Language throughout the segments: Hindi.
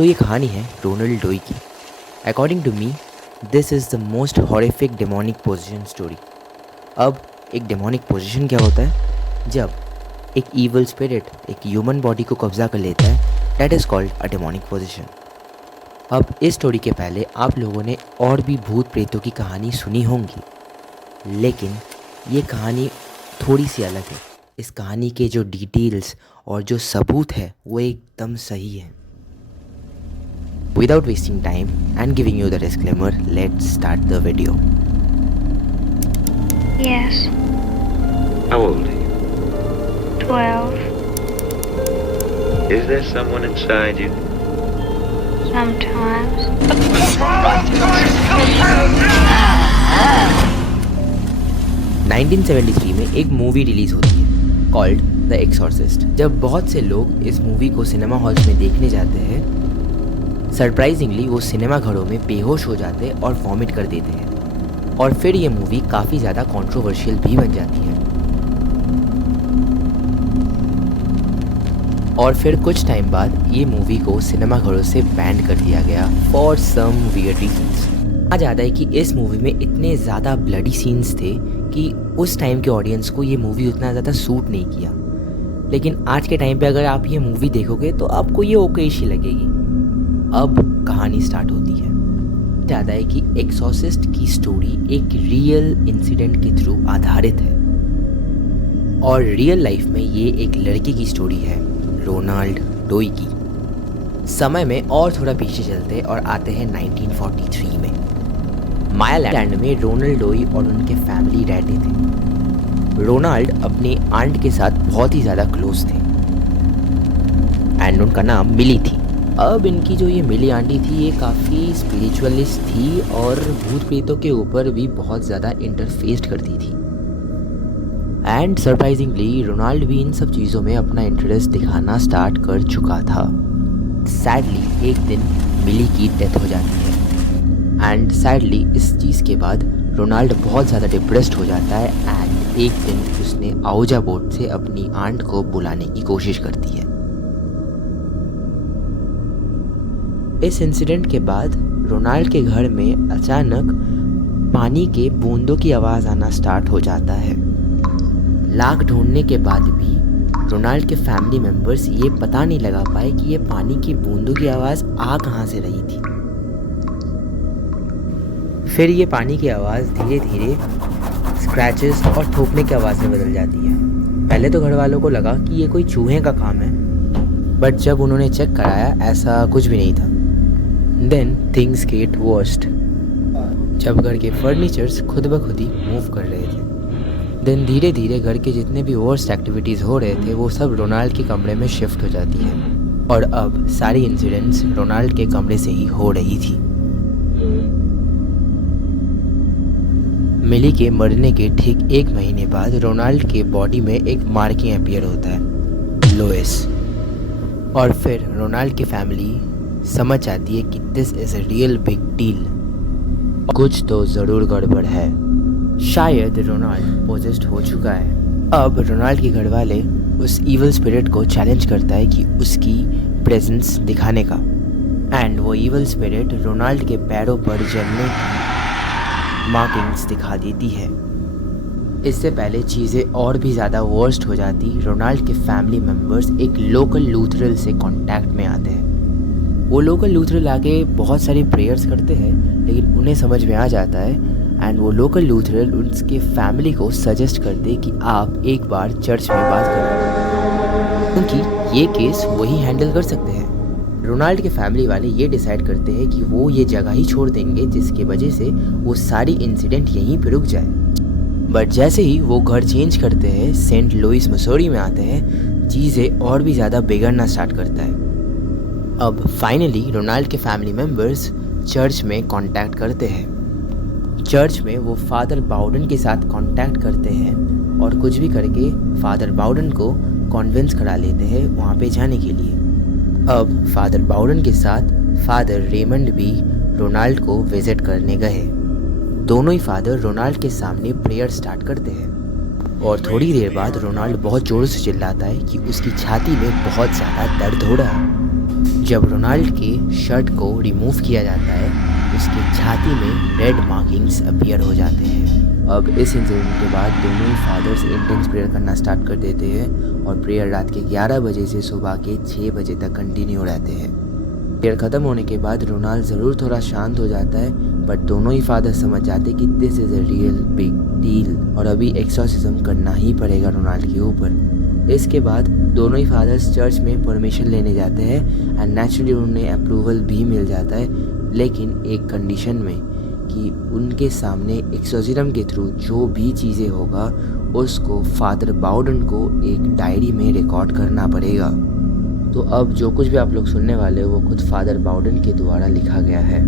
तो ये कहानी है रोनाल्ड डोई की। According to me this is the most horrific demonic position story. अब एक डेमोनिक पोजीशन क्या होता है? जब एक ईवल स्पिरिट एक ह्यूमन बॉडी को कब्जा कर लेता है, that is called a demonic position. अब इस स्टोरी के पहले आप लोगों ने और भी भूत प्रेतों की कहानी सुनी होंगी, लेकिन ये कहानी थोड़ी सी अलग है। इस कहानी के जो डिटेल्स और जो सबूत है वो एकदम सही है। Without wasting time and giving you the disclaimer, let's start the video. Yes, How old are you? 12, Is there someone inside you? sometimes. 1973 में एक मूवी रिलीज होती है कॉल्ड द एक्सॉर्सिस्ट। जब बहुत से लोग इस मूवी को सिनेमा हॉल्स में देखने जाते हैं, सरप्राइजिंगली वो सिनेमा घरों में बेहोश हो जाते और वॉमिट कर देते हैं, और फिर ये मूवी काफ़ी ज़्यादा कंट्रोवर्शियल भी बन जाती है। और फिर कुछ टाइम बाद ये मूवी को सिनेमा घरों से बैन कर दिया गया फॉर सम वियर्ड रीजंस। कहा जाता है कि इस मूवी में इतने ज़्यादा ब्लडी सीन्स थे कि उस टाइम के ऑडियंस को ये मूवी उतना ज़्यादा सूट नहीं किया। लेकिन आज के टाइम पे अगर आप ये मूवी देखोगे तो आपको ये ओकेश ही लगेगी। अब कहानी स्टार्ट होती है। ज़्यादा है कि एक्सॉर्सिस्ट की स्टोरी एक रियल इंसिडेंट के थ्रू आधारित है, और रियल लाइफ में ये एक लड़के की स्टोरी है, रोनाल्ड डोई की। समय में और थोड़ा पीछे चलते और आते हैं 1943 में। मायालैंड में रोनाल्ड डोई और उनके फैमिली रहते थे। रोनाल्ड अपनी आंट के साथ बहुत ही ज़्यादा क्लोज थे एंड उनका नाम मिली थी। अब इनकी जो ये मिली आंटी थी ये काफ़ी स्पिरिचुअलिस्ट थी और भूत प्रेतों के ऊपर भी बहुत ज़्यादा इंटरफेस करती थी। एंड सरप्राइजिंगली रोनाल्ड भी इन सब चीज़ों में अपना इंटरेस्ट दिखाना स्टार्ट कर चुका था। सैडली एक दिन मिली की डेथ हो जाती है, एंड सैडली इस चीज़ के बाद रोनाल्ड बहुत ज़्यादा डिप्रेस्ड हो जाता है। एंड एक दिन उसने आउजा बोर्ड से अपनी आंट को बुलाने की कोशिश करती है। इस इंसिडेंट के बाद रोनाल्ड के घर में अचानक पानी के बूंदों की आवाज़ आना स्टार्ट हो जाता है। लाख ढूंढने के बाद भी रोनाल्ड के फैमिली मेम्बर्स ये पता नहीं लगा पाए कि ये पानी की बूंदों की आवाज़ आ कहाँ से रही थी। फिर ये पानी की आवाज़ धीरे धीरे स्क्रैचेस और थूकने की आवाज़ में बदल जाती है। पहले तो घर वालों को लगा कि ये कोई चूहे का काम है, बट जब उन्होंने चेक कराया ऐसा कुछ भी नहीं था। देन थिंग्स गेट वर्स्ट जब घर के फर्नीचर्स खुद ब खुद ही मूव कर रहे थे। देन धीरे धीरे घर के जितने भी वर्स्ट एक्टिविटीज़ हो रहे थे वो सब रोनाल्ड के कमरे में शिफ्ट हो जाती है, और अब सारी इंसिडेंट्स रोनाल्ड के कमरे से ही हो रही थी। मिली के मरने के ठीक एक महीने बाद रोनाल्ड के बॉडी में एक मार्किंग अपीयर होता है, लोएस। और फिर रोनाल्ड की फैमिली समझ जाती है कि this is a real big deal, कुछ तो ज़रूर गड़बड़ है। शायद रोनाल्ड पोजेस्ड हो चुका है। अब रोनाल्ड के घर वाले उस ईवल स्पिरिट को चैलेंज करता है कि उसकी प्रेजेंस दिखाने का, एंड वो ईवल स्पिरिट रोनाल्ड के पैरों पर जलने की मार्किंग्स दिखा देती है। इससे पहले चीज़ें और भी ज़्यादा वर्स्ट हो जाती, रोनाल्ड के फैमिली मेम्बर्स एक लोकल लूथरल से कांटेक्ट में आते हैं। वो लोकल लूथरल आके बहुत सारी प्रेयर्स करते हैं, लेकिन उन्हें समझ में आ जाता है, एंड वो लोकल लूथरल उसके फैमिली को सजेस्ट करते कि आप एक बार चर्च में बात करें, क्योंकि ये केस वही हैंडल कर सकते हैं। रोनाल्ड के फैमिली वाले ये डिसाइड करते हैं कि वो ये जगह ही छोड़ देंगे, जिसकी वजह से वो सारी इंसिडेंट यहीं पे रुक जाए। बट जैसे ही वो घर चेंज करते हैं, सेंट लुइस मिसौरी में आते हैं, चीज़ें और भी ज़्यादा बिगड़ना स्टार्ट करता है। अब फाइनली रोनाल्ड के फैमिली मेम्बर्स चर्च में कांटेक्ट करते हैं। चर्च में वो फादर बाउडन के साथ कांटेक्ट करते हैं और कुछ भी करके फादर बाउडन को कन्विंस करा लेते हैं वहाँ पे जाने के लिए। अब फादर बाउडन के साथ फादर रेमंड भी रोनाल्ड को विजिट करने गए। दोनों ही फादर रोनाल्ड के सामने प्रेयर स्टार्ट करते हैं, और थोड़ी देर बाद रोनाल्ड बहुत ज़ोर से चिल्लाता है कि उसकी छाती में बहुत ज़्यादा दर्द हो रहा है। जब रोनाल्ड के शर्ट को रिमूव किया जाता है, उसकी छाती में रेड मार्किंग्स अपीयर हो जाते हैं। अब इस इंसिडेंट के बाद दोनों ही फादर्स इंटेंस प्रेयर करना स्टार्ट कर देते हैं और प्रेयर रात के 11 बजे से सुबह के 6 बजे तक कंटिन्यू रहते हैं। प्रेयर ख़त्म होने के बाद रोनाल्ड ज़रूर थोड़ा शांत हो जाता है, बट दोनों ही फादर समझ जाते कि this is a real big deal और अभी एक्सॉर्सिज्म करना ही पड़ेगा रोनाल्ड के ऊपर। इसके बाद दोनों ही फादर्स चर्च में परमिशन लेने जाते हैं एंड नेचुरली उन्हें अप्रूवल भी मिल जाता है, लेकिन एक कंडीशन में कि उनके सामने एक्सॉर्सिज्म के थ्रू जो भी चीज़ें होगा उसको फादर बाउडन को एक डायरी में रिकॉर्ड करना पड़ेगा। तो अब जो कुछ भी आप लोग सुनने वाले हो वो खुद फादर बाउडन के द्वारा लिखा गया है।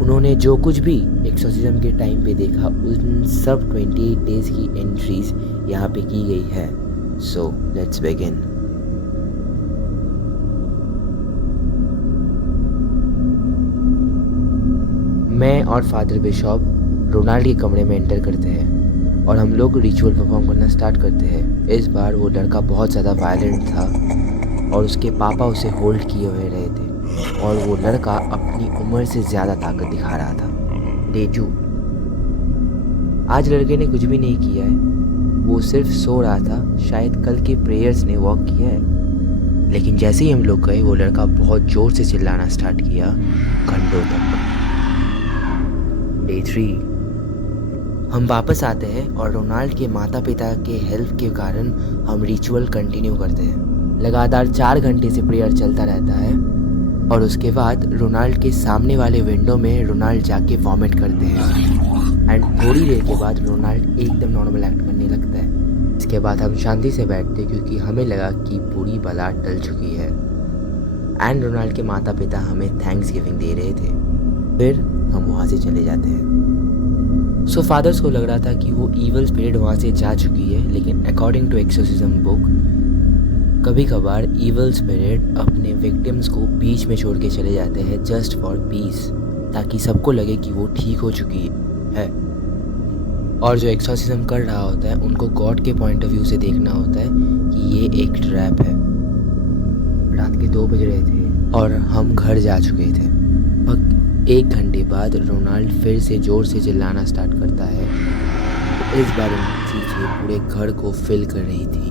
उन्होंने जो कुछ भी एक्सॉर्सिज्म के टाइम पे देखा उन सब 28 डेज़ की एंट्रीज यहाँ पे की गई है। So let's begin. मैं और फादर बिशॉप रोनाल्ड के कमरे में एंटर करते हैं और हम लोग रिचुअल परफॉर्म करना स्टार्ट करते हैं। इस बार वो लड़का बहुत ज़्यादा वायलेंट था और उसके पापा उसे होल्ड किए हुए रहे थे और वो लड़का अपनी उम्र से ज़्यादा ताकत दिखा रहा था। डे 2। आज लड़के ने कुछ भी नहीं किया है, वो सिर्फ सो रहा था। शायद कल के प्रेयर्स ने वर्क किया है। लेकिन जैसे ही हम लोग गए वो लड़का बहुत ज़ोर से चिल्लाना स्टार्ट किया घंटों तक। डे 3। हम वापस आते हैं और रोनाल्ड के माता पिता के हेल्प के कारण हम रिचुअल कंटिन्यू करते हैं। लगातार 4 घंटे से प्रेयर चलता रहता है और उसके बाद रोनाल्ड के सामने वाले विंडो में रोनाल्ड जाके वॉमिट करते हैं एंड थोड़ी देर के बाद रोनाल्ड एकदम नॉर्मल एक्ट करने लगता है। इसके बाद हम शांति से बैठते क्योंकि हमें लगा कि पूरी बला टल चुकी है एंड रोनाल्ड के माता पिता हमें थैंक्स गिविंग दे रहे थे। फिर हम वहाँ से चले जाते हैं। सो फादर्स को लग रहा था कि वो ईवल स्पिरिट वहाँ से जा चुकी है, लेकिन अकॉर्डिंग टू एक्सॉर्सिज्म बुक कभी कभार ईवल स्पिरिट अपने विक्टिम्स को बीच में छोड़ के चले जाते हैं जस्ट फॉर पीस, ताकि सबको लगे कि वो ठीक हो चुकी है। और जो एक्सॉर्सिज्म कर रहा होता है उनको गॉड के पॉइंट ऑफ व्यू से देखना होता है कि ये एक ट्रैप है। रात के 2 बज रहे थे और हम घर जा चुके थे। 1 घंटे बाद रोनाल्ड फिर से ज़ोर से चिल्लाना स्टार्ट करता है। इस बार उनकी चीखें पूरे घर को फिल कर रही थी।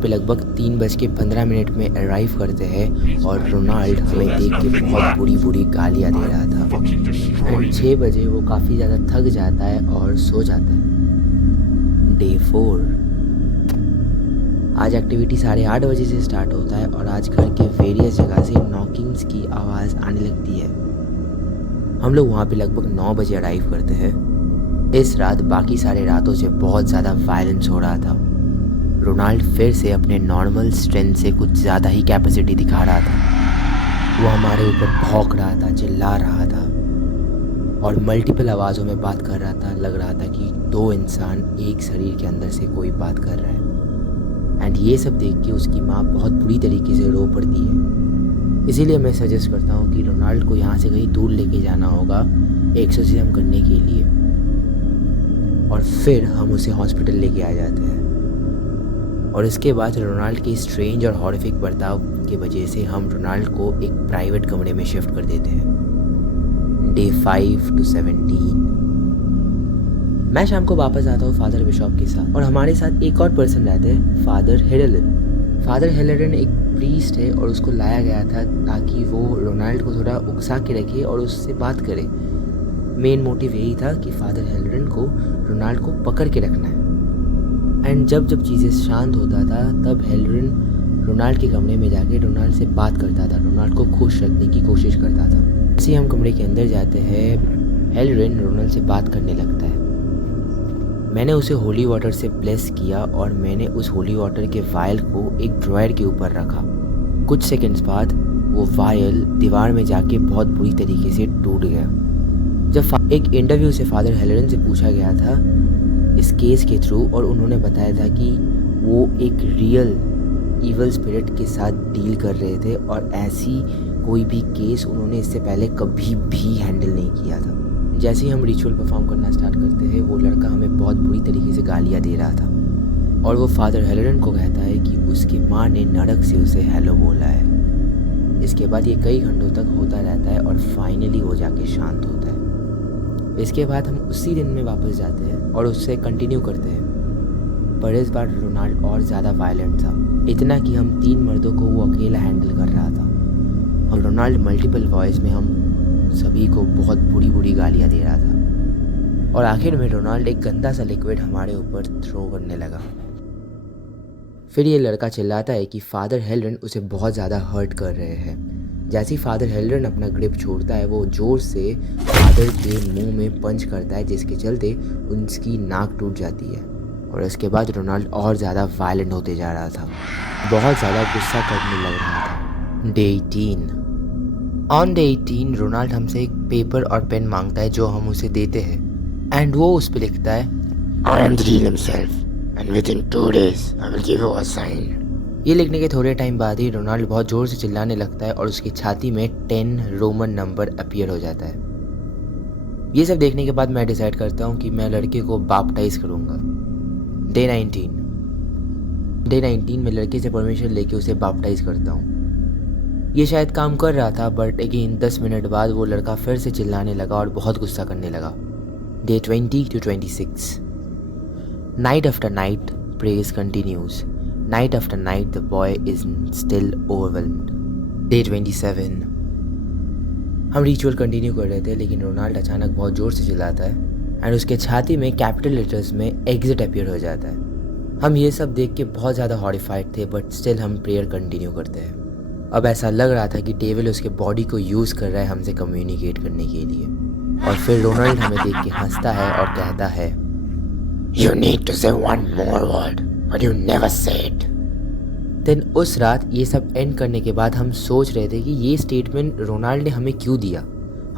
फिर लगभग 3:15 में अराइव करते हैं और रोनाल्ड हमें देख के बहुत बुरी गालियाँ दे रहा था। और 6 बजे वो काफ़ी ज़्यादा थक जाता है और सो जाता है। डे 4। आज एक्टिविटी 8:30 बजे से स्टार्ट होता है और आज घर के वेरियस जगह से नॉकिंग्स की आवाज़ आने लगती है। हम लोग वहाँ पे लगभग 9 बजे अराइव करते हैं। इस रात बाकी सारे रातों से बहुत ज़्यादा वायलेंस हो रहा था। रोनाल्ड फिर से अपने नॉर्मल स्ट्रेंथ से कुछ ज़्यादा ही कैपेसिटी दिखा रहा था। वो हमारे ऊपर भौंक रहा था, चिल्ला रहा था और मल्टीपल आवाज़ों में बात कर रहा था। लग रहा था कि 2 इंसान एक शरीर के अंदर से कोई बात कर रहा है। एंड ये सब देख के उसकी माँ बहुत बुरी तरीके से रो पड़ती है। इसीलिए मैं सजेस्ट करता हूँ कि रोनाल्ड को यहाँ से कहीं दूर लेके जाना होगा एक्सॉर्सिज्म करने के लिए। और फिर हम उसे हॉस्पिटल लेके आ जाते हैं। और इसके बाद रोनाल्ड के स्ट्रेंज और हॉरिफिक बर्ताव की वजह से हम रोनाल्ड को एक प्राइवेट कमरे में शिफ्ट कर देते हैं। Day 5 to 17। मैं शाम को वापस आता हूँ फादर बिशॉप के साथ और हमारे साथ एक और पर्सन रहते हैं, फादर हेलेरन। फादर हेलेरन एक प्रीस्ट है और उसको लाया गया था ताकि वो रोनाल्ड को थोड़ा उकसा के रखे और उससे बात करे। मेन मोटिव यही था कि फादर हेलेरन को रोनाल्ड को पकड़ के रखना है। एंड जब चीज़ें शांत होता था तब हेलेरन रोनाल्ड के कमरे में जाके रोनाल्ड से बात करता था, रोनाल्ड को खुश रखने की कोशिश करता था। जैसे हम कमरे के अंदर जाते हैं हेलेरन रोनाल्ड से बात करने लगता है। मैंने उसे होली वाटर से ब्लेस किया और मैंने उस होली वाटर के वायल को एक ड्रॉयर के ऊपर रखा। कुछ सेकंड्स बाद वो वायल दीवार में जाके बहुत बुरी तरीके से टूट गया। जब एक इंटरव्यू से फादर हेलेरन से पूछा गया था इस केस के थ्रू और उन्होंने बताया था कि वो एक रियल ईवल स्पिरिट के साथ डील कर रहे थे और ऐसी कोई भी केस उन्होंने इससे पहले कभी भी हैंडल नहीं किया था। जैसे ही हम रिचुअल परफॉर्म करना स्टार्ट करते हैं वो लड़का हमें बहुत बुरी तरीके से गालियाँ दे रहा था और वो फादर हेलेरन को कहता है कि उसकी माँ ने नरक से उसे हेलो बोला है। इसके बाद ये कई घंटों तक होता रहता है और फाइनली वो जाके शांत होता है। इसके बाद हम उसी दिन में वापस जाते हैं और उससे कंटिन्यू करते हैं, पर इस बार रोनाल्ड और ज़्यादा वायलेंट था, इतना कि हम 3 मर्दों को वो अकेला हैंडल कर रहा था। और रोनाल्ड मल्टीपल वॉइस में हम सभी को बहुत बुरी बुरी गालियाँ दे रहा था। और आखिर में रोनाल्ड एक गंदा सा लिक्विड हमारे ऊपर थ्रो करने लगा। फिर ये लड़का चिल्लाता है कि फादर हेलरन उसे बहुत ज़्यादा हर्ट कर रहे हैं। जैसे ही फादर हेलरन अपना ग्रिप छोड़ता है, वो ज़ोर से फादर के मुंह में पंच करता है, जिसके चलते उनकी नाक टूट जाती है। और उसके बाद रोनाल्ड और ज़्यादा वायलेंट होते जा रहा था, बहुत ज़्यादा गुस्सा करने लग रहा था। डे 18 ऑन डे 18 रोनाल्ड हमसे एक पेपर और पेन मांगता है, जो हम उसे देते हैं। एंड वो उस पर लिखता है, I am the real himself, and within 2 days I will give you a sign. ये लिखने के थोड़े टाइम बाद ही रोनाल्ड बहुत ज़ोर से चिल्लाने लगता है और उसकी छाती में 10 रोमन नंबर अपीयर हो जाता है। ये सब देखने के बाद मैं डिसाइड करता हूँ कि मैं लड़के को बैप्टाइज करूँगा। डे 19 में लड़के से परमिशन लेके उसे बैप्टाइज करता हूँ। ये शायद काम कर रहा था, बट अगेन 10 मिनट बाद वो लड़का फिर से चिल्लाने लगा और बहुत गुस्सा करने लगा। Day 20 to 26 night after night praise continues. Night after night the boy is still overwhelmed. Day 27 हम रिचुअल कंटिन्यू कर रहे थे, लेकिन रोनाल्ड अचानक बहुत ज़ोर से चिल्लाता है एंड उसके छाती में कैपिटल लेटर्स में एग्जिट अपीयर हो जाता है। हम ये सब देख के बहुत ज़्यादा हॉरिफाइड थे, बट स्टिल हम प्रेयर कंटिन्यू करते हैं। अब ऐसा लग रहा था कि डेविल उसके बॉडी को यूज़ कर रहा है हमसे कम्युनिकेट करने के लिए। और फिर रोनाल्ड हमें देख के हंसता है और कहता है, You need to say one more word, but you never said. Then उस रात ये सब एंड करने के बाद हम सोच रहे थे कि ये स्टेटमेंट रोनाल्ड ने हमें क्यों दिया।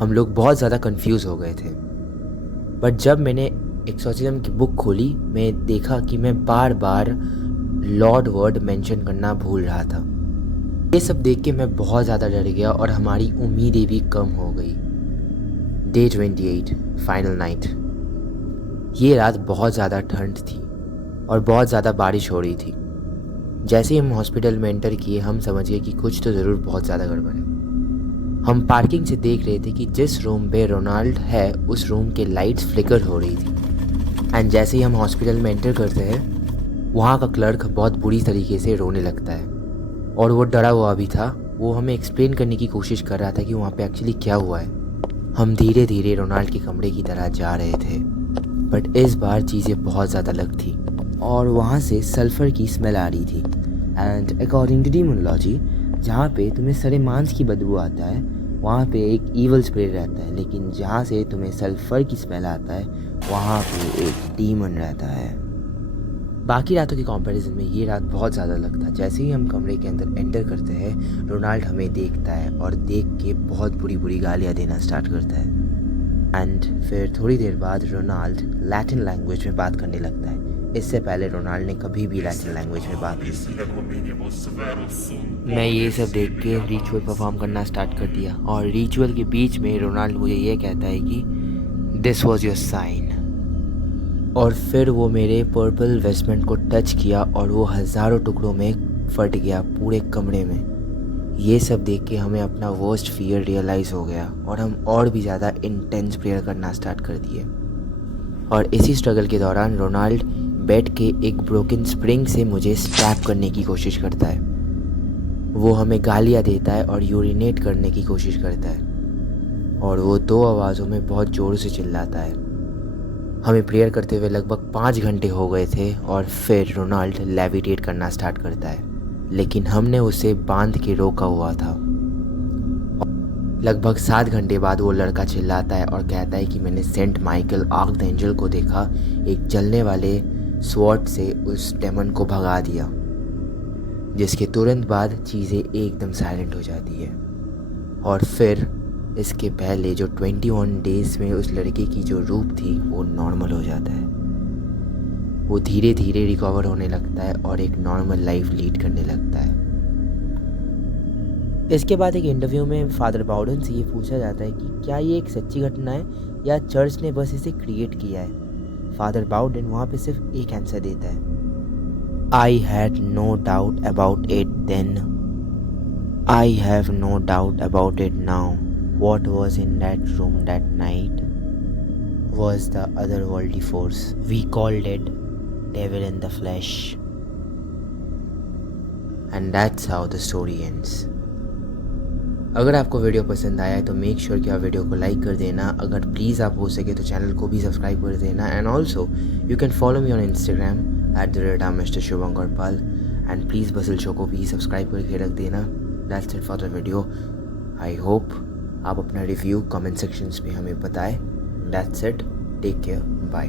हम लोग बहुत ज़्यादा कंफ्यूज हो गए थे। बट जब मैंने एक्सोर्सिज्म की बुक खोली, मैं देखा कि मैं बार बार लॉर्ड वर्ड मेंशन करना भूल रहा था। ये सब देख के मैं बहुत ज़्यादा डर गया और हमारी उम्मीदें भी कम हो गई। Day 28 final night. ये रात बहुत ज़्यादा ठंड थी और बहुत ज़्यादा बारिश हो रही थी। जैसे ही हम हॉस्पिटल में एंटर किए, हम समझ गए कि कुछ तो ज़रूर बहुत ज़्यादा गड़बड़ है। हम पार्किंग से देख रहे थे कि जिस रूम पे रोनाल्ड है, उस रूम के लाइट्स फ्लिकर हो रही थी। एंड जैसे ही हम हॉस्पिटल में एंटर करते हैं, वहाँ का क्लर्क बहुत बुरी तरीके से रोने लगता है और वो डरा हुआ भी था। वो हमें एक्सप्लेन करने की कोशिश कर रहा था कि वहाँ पे एक्चुअली क्या हुआ है। हम धीरे धीरे रोनाल्ड के कमरे की तरह जा रहे थे, बट इस बार चीज़ें बहुत ज़्यादा अलग थी और वहाँ से सल्फ़र की स्मेल आ रही थी। एंड अकॉर्डिंग टू डीमोनोलॉजी, जहाँ पे तुम्हें सड़े मांस की बदबू आता है, वहाँ पे एक ईवल स्पिरिट रहता है, लेकिन जहाँ से तुम्हें सल्फ़र की स्मेल आता है, वहाँ पे एक डीमन रहता है। बाकी रातों के कंपैरिजन में ये रात बहुत ज़्यादा अलग था। जैसे ही हम कमरे के अंदर एंटर करते हैं, रोनाल्ड हमें देखता है और देख के बहुत बुरी बुरी गालियाँ देना स्टार्ट करता है। एंड फिर थोड़ी देर बाद रोनाल्ड लैटिन लैंग्वेज में बात करने लगता है। इससे पहले रोनाल्ड ने कभी भी लैटिन लैंग्वेज में बात नहीं की। मैं ये सब देख के रिचुअल परफॉर्म करना स्टार्ट कर दिया और रिचुअल के बीच में रोनाल्ड मुझे ये कहता है कि दिस वॉज योर साइन। और फिर वो मेरे पर्पल वेस्टमेंट को टच किया और वो हज़ारों टुकड़ों में फट गया पूरे कमरे में। ये सब देख के हमें अपना वर्स्ट फियर रियलाइज़ हो गया और हम और भी ज़्यादा इंटेंस प्रेयर करना स्टार्ट कर दिए। और इसी स्ट्रगल के दौरान रोनाल्ड बेड के एक ब्रोकन स्प्रिंग से मुझे स्टैप करने की कोशिश करता है। वो हमें गालियाँ देता है और यूरिनेट करने की कोशिश करता है और वो 2 आवाज़ों में बहुत ज़ोर से चिल्लाता है। हमें प्रेयर करते हुए लगभग 5 घंटे हो गए थे और फिर रोनाल्ड लेविटेट करना स्टार्ट करता है, लेकिन हमने उसे बांध के रोका हुआ था। लगभग 7 घंटे बाद वो लड़का चिल्लाता है और कहता है कि मैंने सेंट माइकल आर्कएंजल को देखा, एक जलने वाले स्वॉर्ड से उस डेमन को भगा दिया। जिसके तुरंत बाद चीज़ें एकदम साइलेंट हो जाती है। और फिर इसके पहले जो 21 डेज़ में उस लड़के की जो रूप थी वो नॉर्मल हो जाता है। वो धीरे धीरे रिकवर होने लगता है और एक नॉर्मल लाइफ लीड करने लगता है। इसके बाद एक इंटरव्यू में फादर बाउडन से ये पूछा जाता है कि क्या ये एक सच्ची घटना है या चर्च ने बस इसे क्रिएट किया है। फादर बाउडन वहाँ पे सिर्फ एक आंसर देता है, I had no doubt about it then. I have no doubt about it now. What was in that room that night was the otherworldly force. We called it Devil in the Flesh. And that's how the story ends. अगर आपको वीडियो पसंद आया है तो मेक श्योर कि आप वीडियो को लाइक कर देना. अगर प्लीज़ आप हो सके तो चैनल को भी सब्सक्राइब कर देना. And also you can follow me on Instagram @Mr. Shubhankar Pal. And please बसल शो को भी सब्सक्राइब करके रख देना. That's it for the video. I hope आप अपना रिव्यू कमेंट सेक्शंस में हमें बताएं. That's it. Take care. Bye.